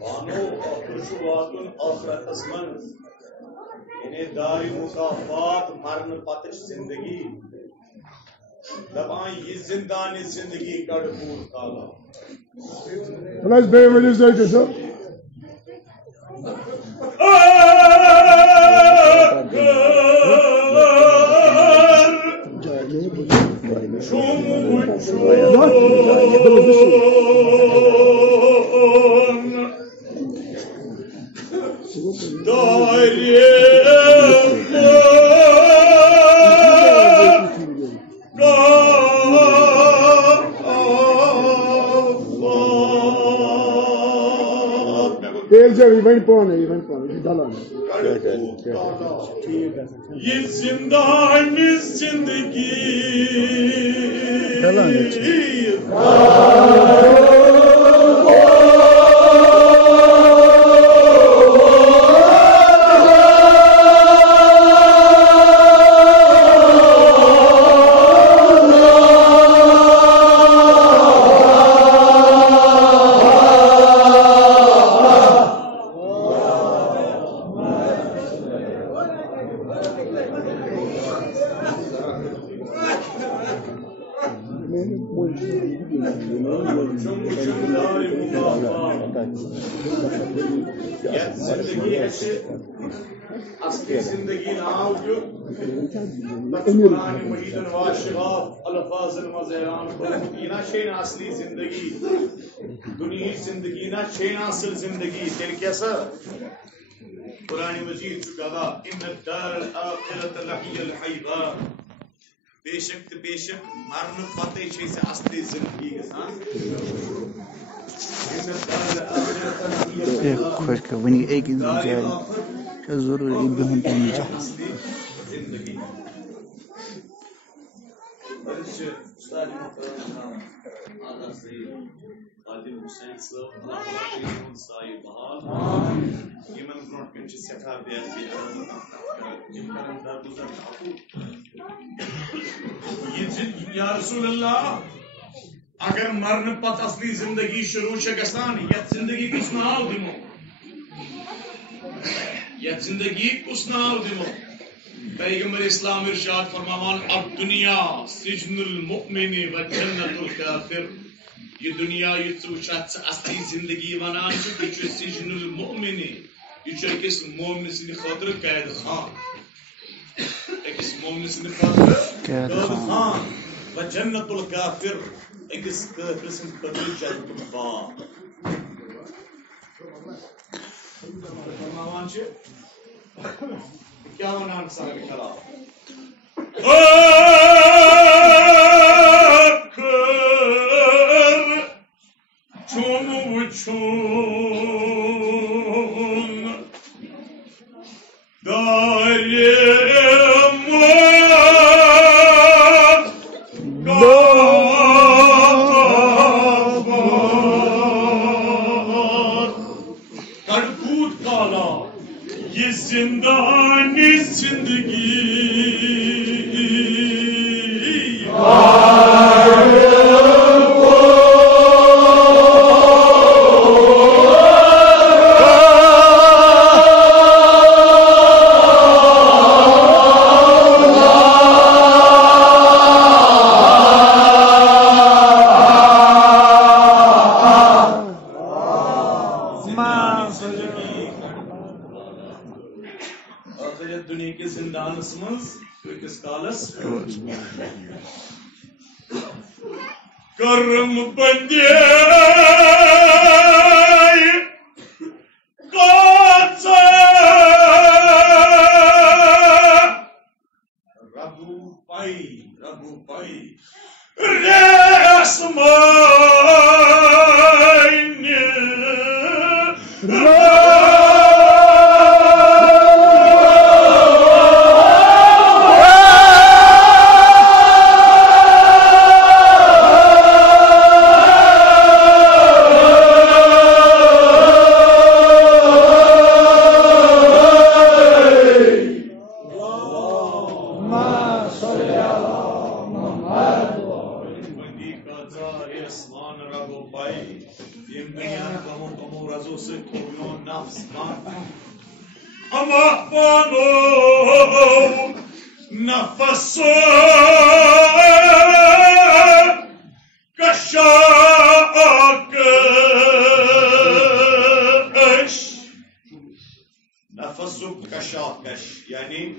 बानो खुशवातुन आखिरतस मंज इन्हें दारी मुकाफात मरन पतच जिंदगी दबाएं ये जिंदानी जिंदगी कड़पूर काला Let's be with this later, sir. Vem pondo, de dalana. ये जिंदानी जिंदगी असली जिंदगी नाव जो कुरान मजीद वाशिगाफ अल्फाज मज़ेरान ना शेन असली जिंदगी दुनिया जिंदगी ना शेन असल जिंदगी तेल कैसा कुरान मजीद कहा इन दार आखिरत लहियल हैबा बेशक मरन पते छे से असली जिंदगी गसान खुश का वनी एक जाय जरूर इब्न पानी जा जिंदगी बरच उस्ताद आला सही आदिल हुसैन साहब अल्लाह साहिब बहाल यमन ब्रोड के सखा बयान किया जिनका दर्द गुजर ये या रसूल अल्लाह अगर मरन पत असली जिंदगी शुरू गसान यथ जिंदगी कुछ नाव दिमो यथ जिंदगी कुछ नाव दिमो पैगंबर इस्लाम इरशाद फरमावान अब दुनिया सिजनुल मुमिनी व जन्नतुल काफिर ये दुनिया ये चुचात असली जिंदगी वनान ये सिजनुल मुमिनी ये किस मोमिन सिन खातिर कैद खान किस मोमिन सिन खातिर कैद खान व जन्नतुल काफिर Ekis kısım kadar canlı var. Mamancı, क्या नाम सारे खराब? Çoğunu uçun, daim जिंदानी जिंदगी दुनिया के जिंदानस मंज किस कालस कर्म बंदे काचा रबू पाई रेसमाइने Zari asman rago pai yem dünyanın kamu razısı koyuyor nafs man ama bano nafaso kaşakeş nafasu kaşakeş yani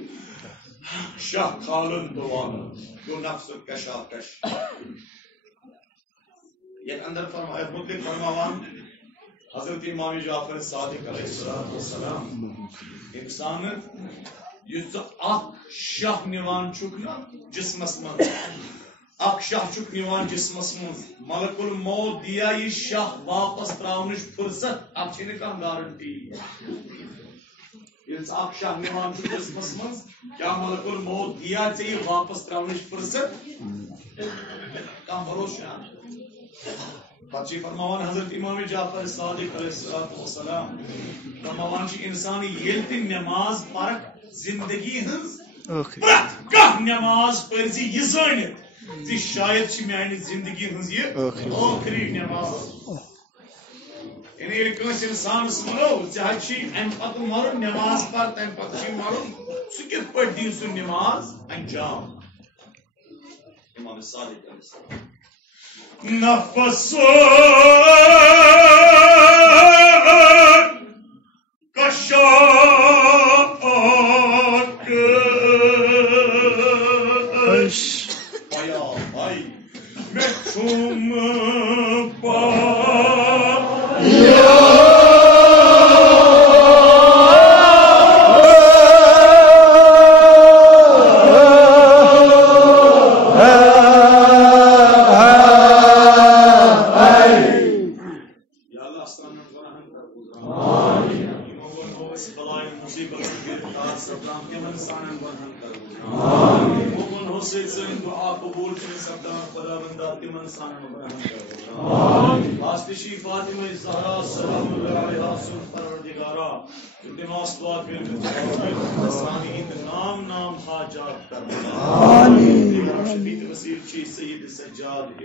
şah kalın duanı bu nafsu kaşakeş एक अंदर फरमाया मुतलिक फरमावान हजरत इमाम जाफर सादिक अलैहिस्सलाम इंसान युस अख शाह निवान चुक ना जिस्मस मन अख शाह चुक निवान जिस्मस मन मलकुल मौत दिया ये शाह वापस त्रावनिश फुर्सत अब छिन का गारंटी युस अख शाह निवान चुक जिस्मस मन क्या मलकुल मौत दिया चाहिए वापस त्रावनिश फुर्सत का भरोसा पची फरमावान हजरत इमाम जाफर सादिक अलैहिस्सलाम फरमावान कि इंसान येल्ति नमाज परक जिंदगी हंस कह नमाज परजी ये जानित जी शायद छ मेयानी जिंदगी हंस ये आखिरी नमाज यानी कस इंसान मरो चाहे अम पत मरो नमाज पर तम पत मरो सु कित पट दी सु नमाज अंजाम इमाम सादिक अलैहिस्सलाम नफसो कशाकेश आया भाई मैं तुम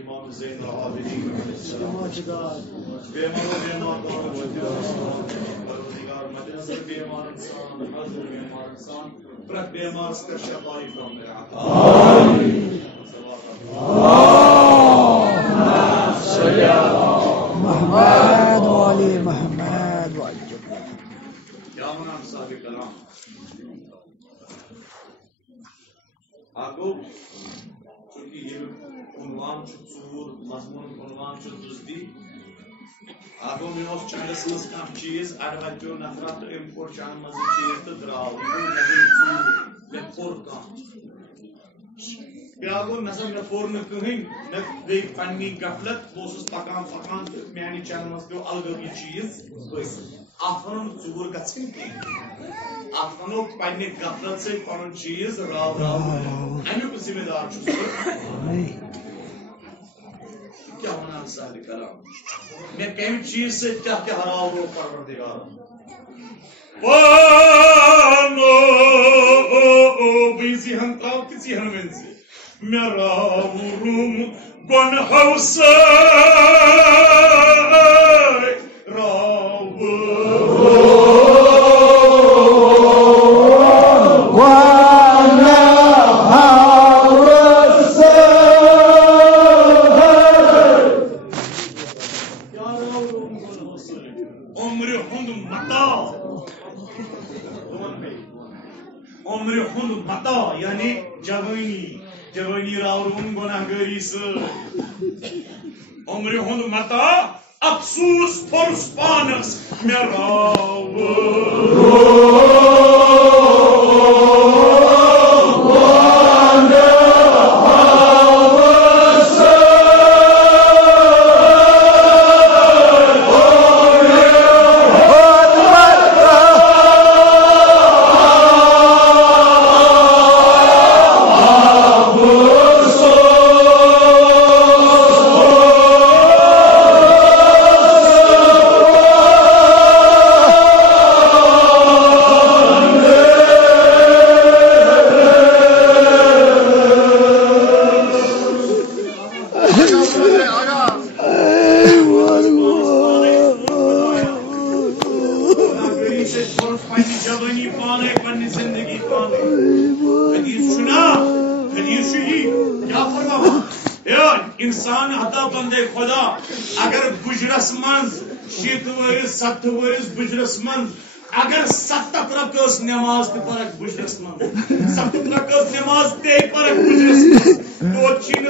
इमाम ज़ैनुल आबिदीन परवरदिगार मदद बेमार इंसान मजर बेमार इंसान प्रत बेमार का शफाई फरमाए आमीन मोहम्मद वाली मोहम्मद वाली या मनाम साहिब कलाम आगो चूंकि ये उन्वान चूर मजमून उन्वान दुजदी आगो में उस चंदस मस कम चीज अरवतो नफरत इम्पोर्ट चान मस चीज तो द्राव ये पोर का ब्यागो नजर में पोर न कहीं न गई पन्नी गफलत बोसस पकान पकान मैंने चान मस दो अलग चीज बस आफन चूर गछिन की आफनो पन्नी गफलत से पन चीज राव राव अनु को जिम्मेदार छु क्या होना साल कलाम मैं कम चीज से क्या क्या हराव रो परवरदिगार वानो ओ बिजी हम ताव किसी हनवेन से मेरा रूम गन हाउस राव यानी जवानी रावरून गुनाहगारी से उम्र हुंद मता अफसोस फुर्स पानस मे राव इंसान हता बंदे खुदा अगर गुजरस मन 7 वरिस 7 वरिस गुजरस मन अगर 70 रकात नमाज ते परक गुजरस मन 70 रकात नमाज ते परक गुजरस तो छिन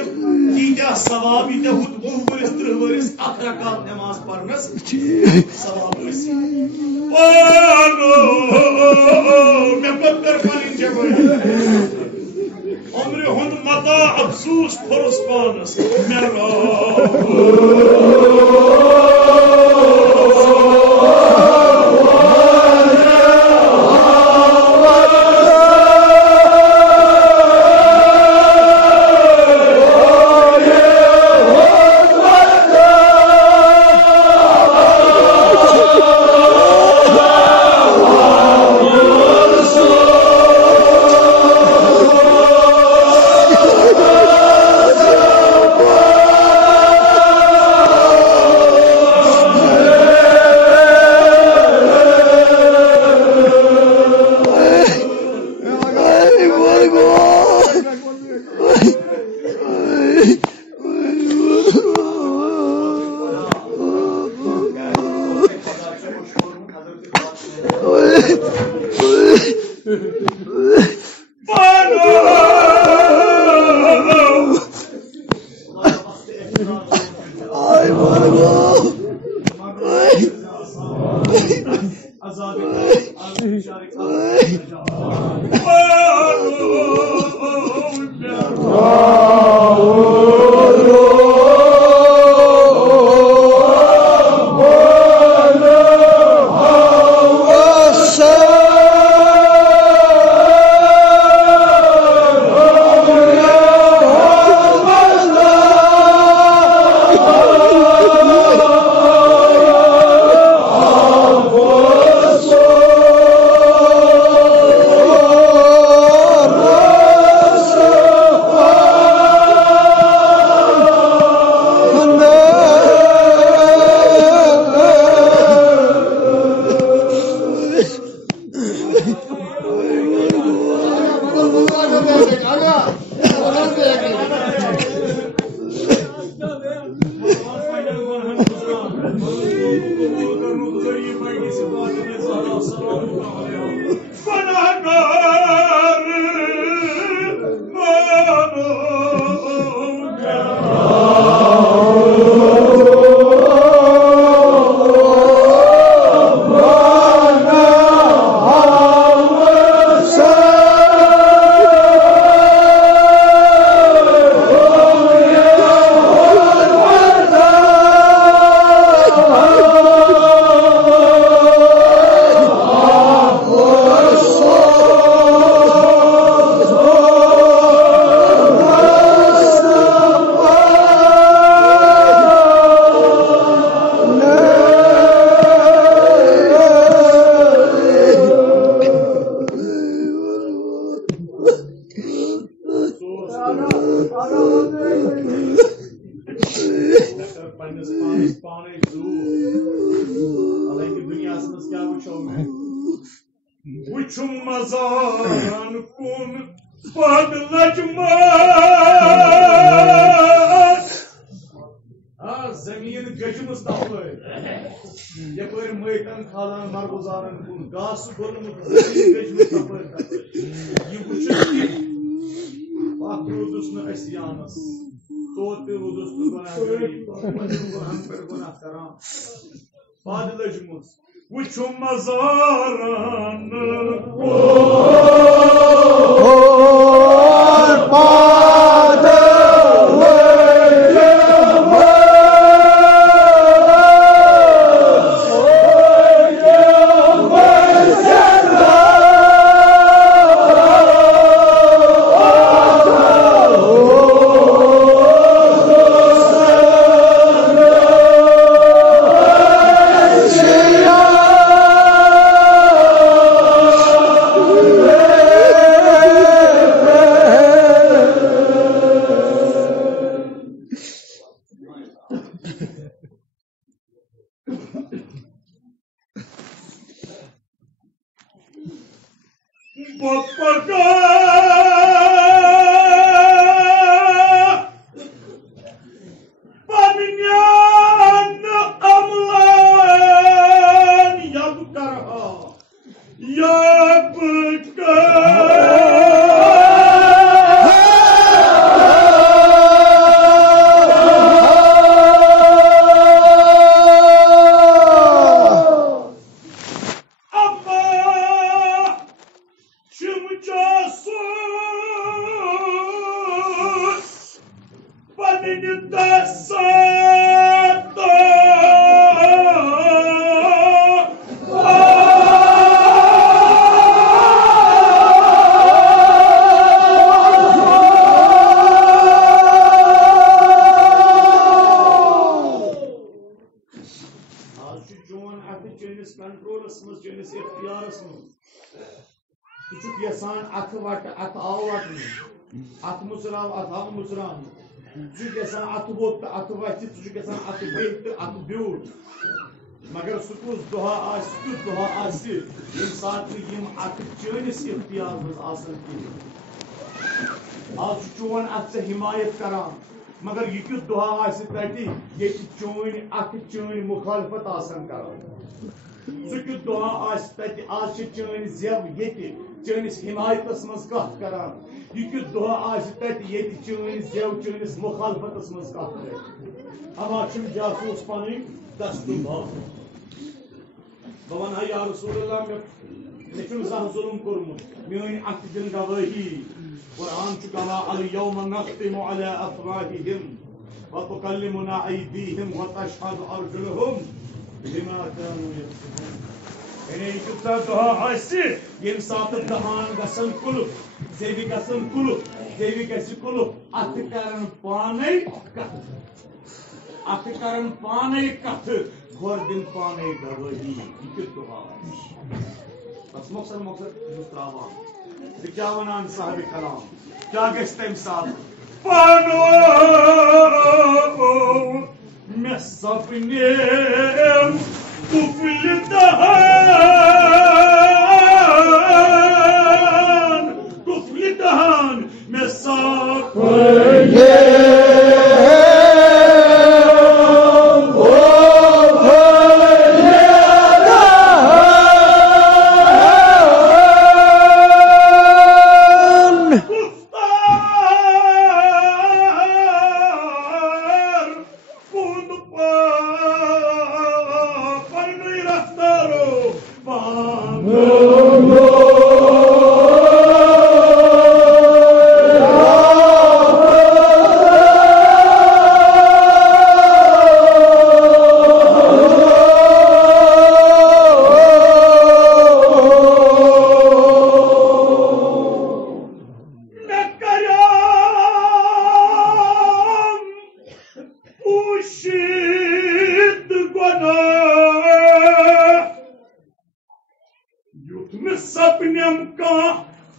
तीजा सवाब इते हुत 20 वरिस 30 वरिस 8 रकात नमाज पढ़नस सवाब होसी ओ मैं पत्थर पानी जब Omri hund mata afsus forus panas mera चैनिस कंट्रोलस मज चैनिस इख्तियारस मज तुचुक यसान अथ वट अथ आव वट अथ मुसराव अथ आव मुसरान तुचुक यसान अथ वोत अथ वट तुचुक यसान अथ बेत अथ ब्यूट मगर सुकुस दुआ आस कुछ दुआ आस यम साथ यम अथ चैनिस इख्तियार मज आसन की आज चोन अथ से हिमायत करान मगर यह क्यों दुआ आस तटी ये चोन अथ चोन मुखालफत आसन करान सह क्यों दुआ आस तटी आज चोन जेब ये चोनिस हिमायतस मज कथ करान यह क्यों दुआ आस तटी ये चोन जेब चोनिस मुखालफतस मज कथ कर अब आछम जासूस पनी दस्तूर बह वन या रसूल अल्लाह मे जह जुल्म कोर्मुत मेन अथ दिन गवाही कुरान चुकला अल यौम नख्तिमु अला अफवाहिहिम व तुकल्लिमुना अयदीहिम व तशहदु अर्जुलुहुम बिमा कानू यक्सबून यानी युद्ध दुआ आसि यम सात दहान गसन कुल जेवी गसन कुल जेवी गसि कुल अथ करन पाने कथ अथ करन पाने कथ घोर दिन पाने गवाही यह दुआ बस मकसद मुस्त्रावान क्या वनान साहब कलाम क्या गस तम साथ पानो मे सपने कुफल दहान मे सपने सपनम का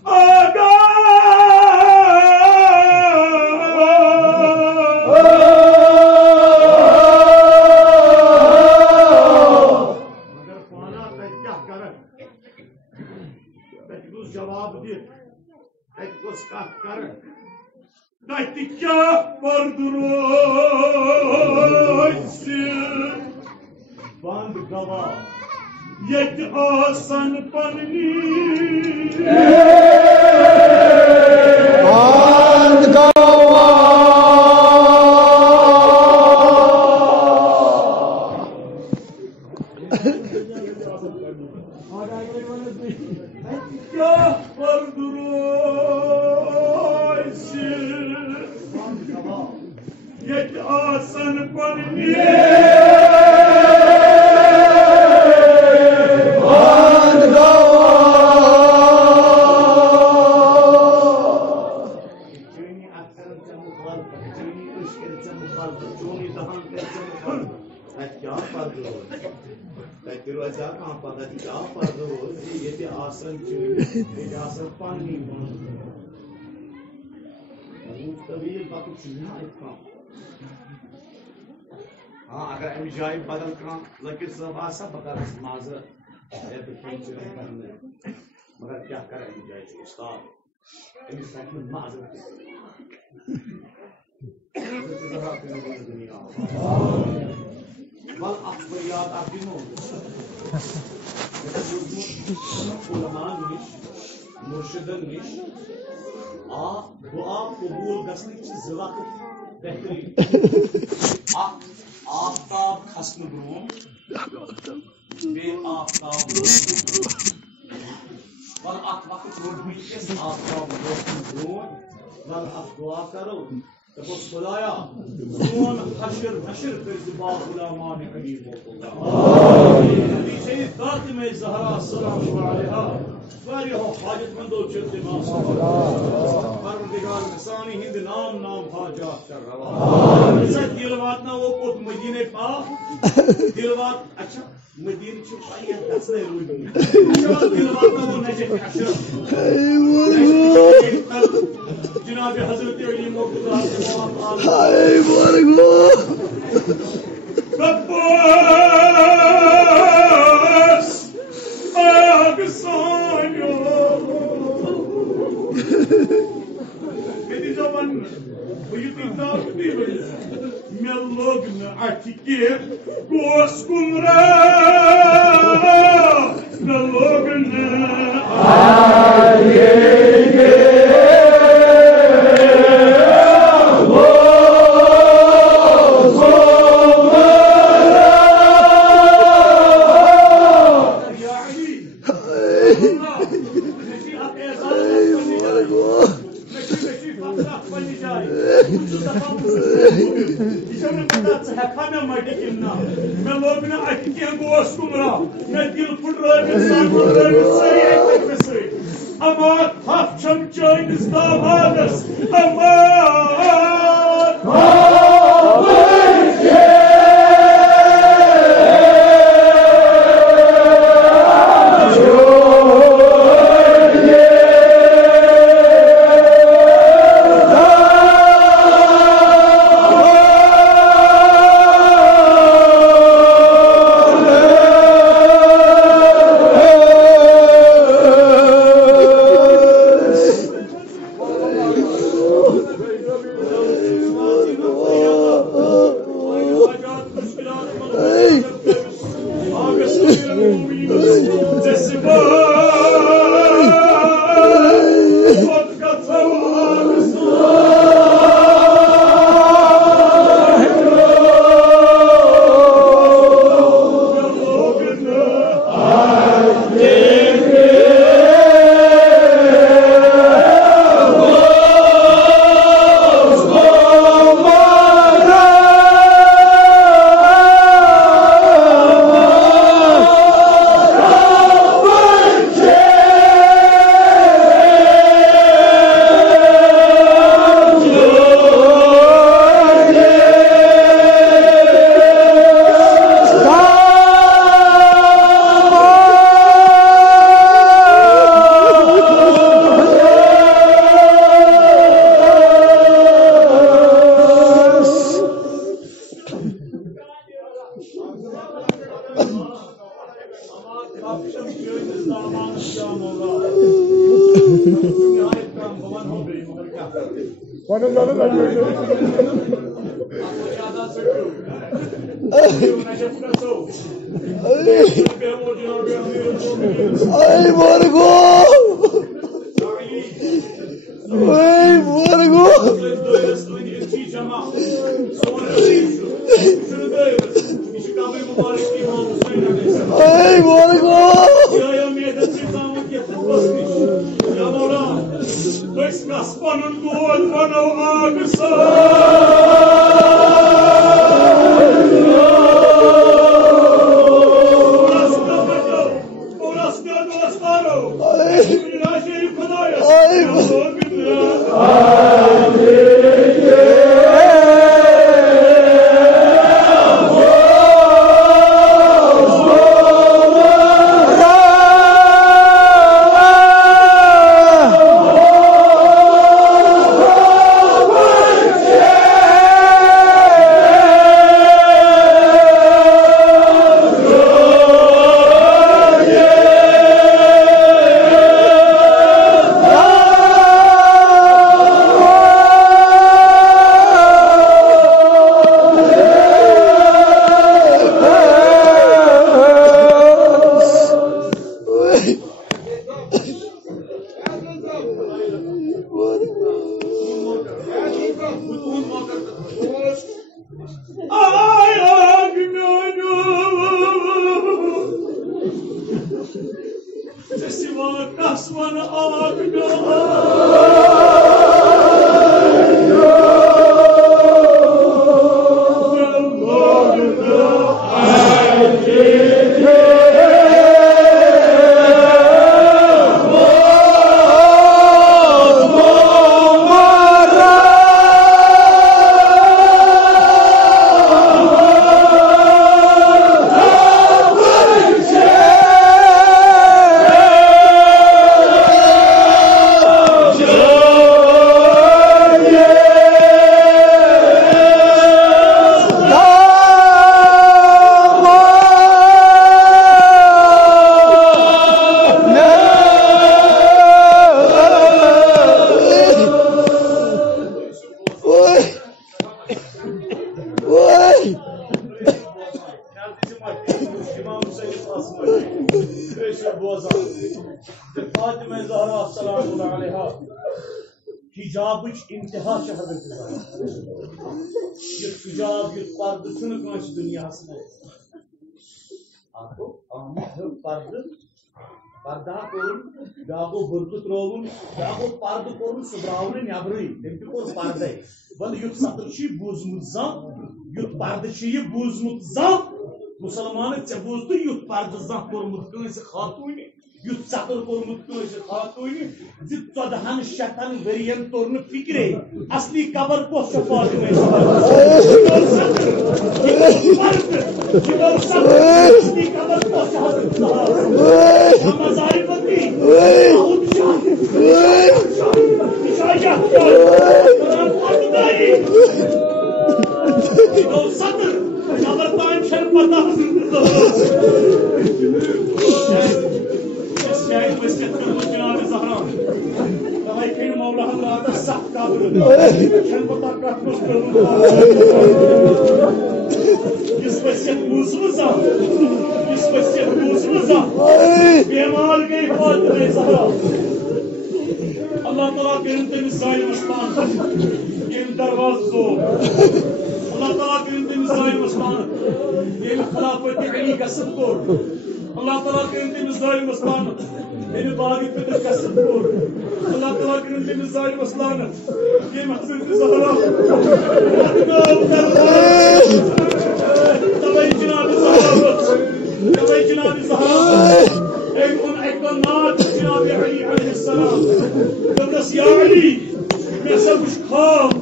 आगा मगर पाना क्या कर जवाब दे कर क्या बंद गवाह यत आसन पन्नी बंद गवाह यत आसन पन्नी हाँ अगर अम जाए बदल कह लकिर सब आसा बकर माजर मगर क्या कर अम जाए उस्ताद अमिस माजर बल अखबरियात आप दिनों उलमान निश मुर्शिदन निश दुआ कबूल गसने वक्त बेहतरीन आफ्ताब खसन ब्रोह बे आफ्ताब वल अत वक्त रोड आफ्ताब ब्रोह वल अत दुआ करो तो खुदाया सोन हशर हशर कर दुआ गुलामान करीम हो आमीन। ज़ात में ज़हरा सलाम अलैहा واریاہو حاجتمندو چھ دماغ پروردگار سانی ہند نام نام حاجات کر روا اسا دل واتناو کوت مدینے پاک دل وات اچھا مدینہ چھ واریاہ گژھنے روٗدۍ اچھا دل واتناو نجف اشرف جناب حضرت علی مرتضی ہائے مرگو Rabbos Agsanyo Medi zaman bıyıklar değil Melogna atike Goskumra Melogna atike Ama hafçam çayınız damadız. बोजा फातिमा ज़हरा सलामुल्लाह अलैहा हिजाब इंतहा शहादत ये हिजाब ये पर्द छुन कांच दुनिया में आपको आम पर्द पर्दा कोन गागो बुर्द त्रोवन गागो पर्द कोन सुब्रावन नेबरई तम कोन पर्दे बल युत सत्रशी बूजमुत जा युत पर्द छी बूजमुत जा मुसलमान चे बूज तो युत पर्द जा कोरमुत कंस खातून युत सतर कोरमुत कंस खातून जि 14 शतन वरियन तोरन फिक्रे असली कबर को सफात में असली कबर को शहादत मज़ारिफती अल्लाह ताला करीम तेमिस जायम अस्तान येम दरवाज दो अल्लाह ताला करीम तेमिस जायम अस्तान येम खिलाफत अली कसब को अल्लाह ताला करीम तेमिस जायम अस्तान येम बागी फितर कसब को अल्लाह ताला करीम तेमिस जायम अस्तान येम हजरत ज़हरा तवई जनाब ज़हरा एक नात जनाब अली अलैहिस्सलाम दस या अली मैं सब कुछ खाब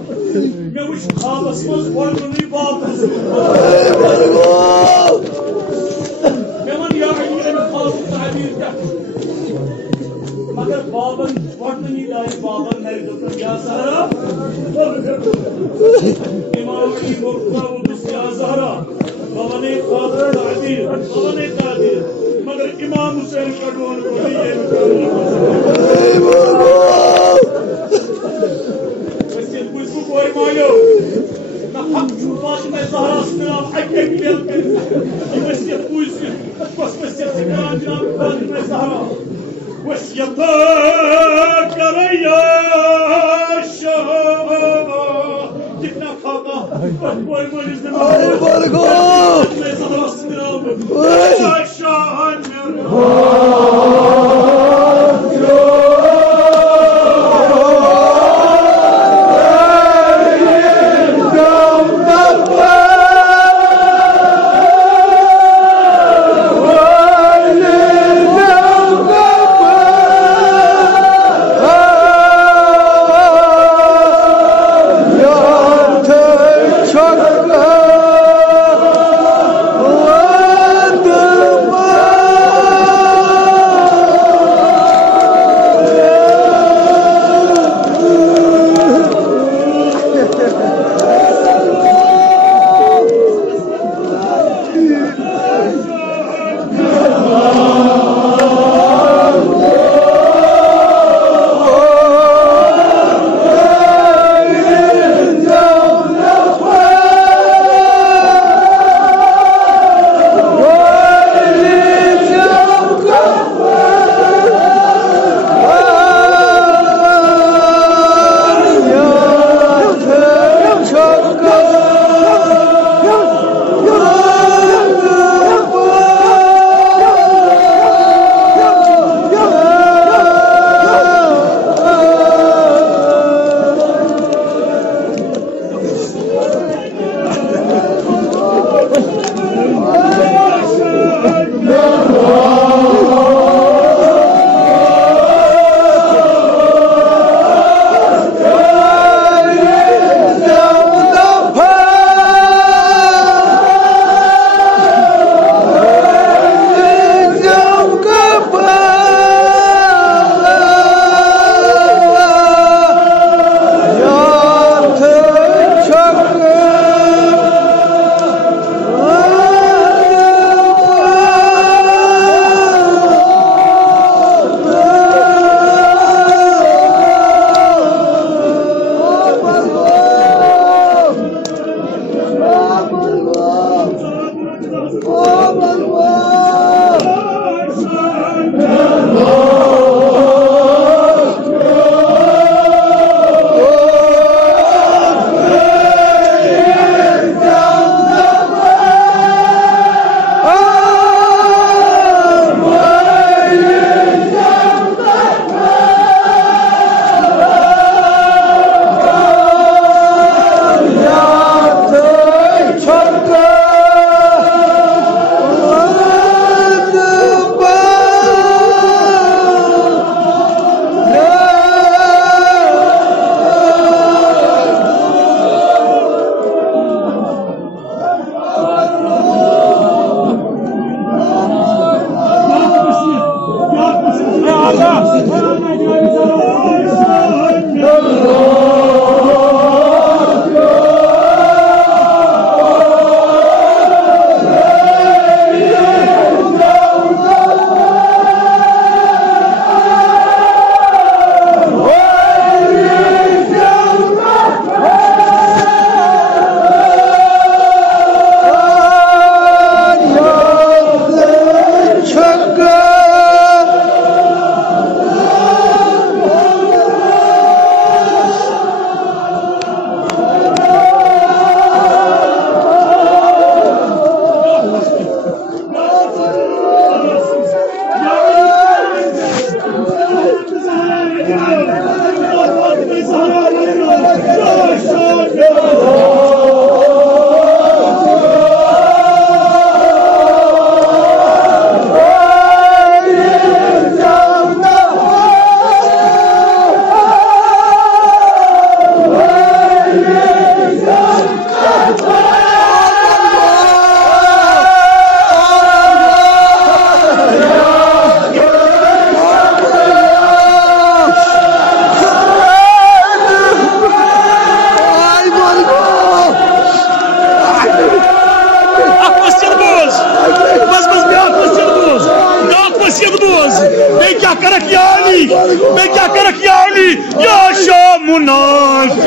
मैं कुछ खाबस मज वर्णनी वापस मैं मन या अली मैं खाब ताबीर का मगर बाबन वर्णनी दाई बाबन नर दुख या ज़हरा इमाम अली मुर्तज़ा उस या ज़हरा बाबने खाब ताबीर मगर इमाम हुसैन कड़वन को नहीं ये वैसे कुछ कोई मायो ना हक छुपात में ज़हरा सलाम अकेले खेल कर वैसे कुछ बस वैसे सिकरान जनाब फातिमा ज़हरा वैसे करैया शाह कितना खाका कोई मरीज नहीं बरगो मैं ज़हरा सलाम शाह करक याली मैं क्या करक याली या शामुनास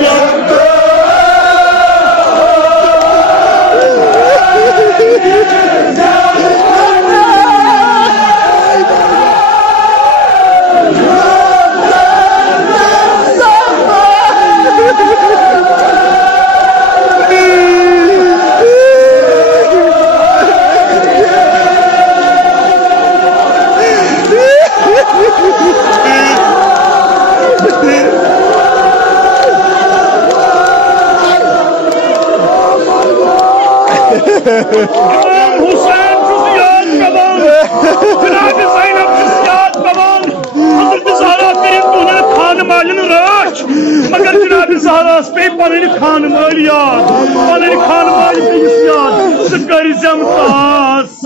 हुसैन जुजियात कमान जनाब ज़ैनब जुजियात कमान हज़रत ज़हरा करीम तुने खान मालन राश मगर जनाब ज़हरा पे पने खान मालियात पने खान मालियात ज़करी जमतास